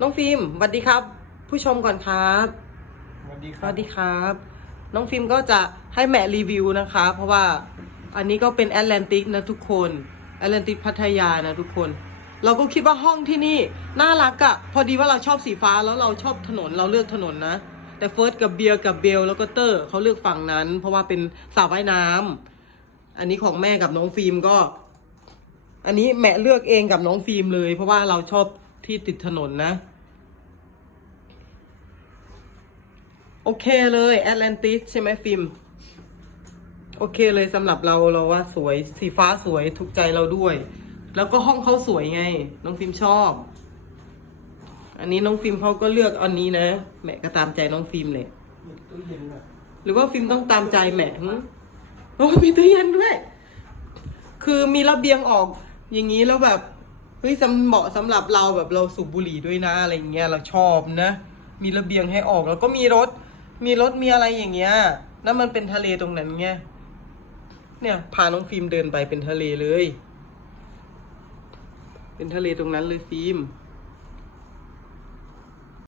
น้องฟิล์มสวัสดีครับ ผู้ชมก่อนครับสวัสดีคสรับวัสดีครับ น้องฟิล์มก็จะให้แม่รีวิวนะคะ เพราะว่าอันนี้ก็เป็นแอตแลนติกนะทุกคนแอตแลนติกพัทยานะทุกคน เราก็คิดว่าห้องที่นี่น่ารักอะพอดีว่าเราชอบสีฟ้าแล้วเราชอบถนนเราเลือกถนนนะ แต่เฟิร์สกับเบียร์กับเบลแล้วก็เตอร์เขาเลือกฝั่งนั้น เพราะว่าเป็นสระว่ายน้ำอันนี้ของแม่กับน้องฟิล์มก็ อันนี้แม่เลือกเองกับน้องฟิล์มเลย เพราะว่าเราชอบ ที่ติดถนนนะ โอเคเลยแอตแลนติสใช่ไหมฟิล์มโอเคเลยสำหรับเราเราว่าสวยสีฟ้าสวยถูกใจเราด้วย แล้วก็ห้องเขาสวยไง น้องฟิล์มชอบ อันนี้น้องฟิล์มเขาก็เลือกอันนี้นะแม่ก็ตามใจน้องฟิล์มเลยตู้เย็นอะหรือว่าฟิล์มต้องตามใจแม่หึโอ้มีตู้เย็นด้วย คือมีระเบียงออกอย่างนี้แล้วแบบ เฮ้ยเหมาะสำหรับเราแบบเราสูบบุหรี่ด้วยนะอะไรเงี้ยเราชอบนะ มีระเบียงให้ออกแล้วก็มีรถ มีรถมีอะไรอย่างเงี้ยแล้วมันเป็นทะเลตรงนั้นไงเนี่ยพาน้องฟิล์มเดินไปเป็นทะเลเลย เป็นทะเลตรงนั้นเลยฟิล์ม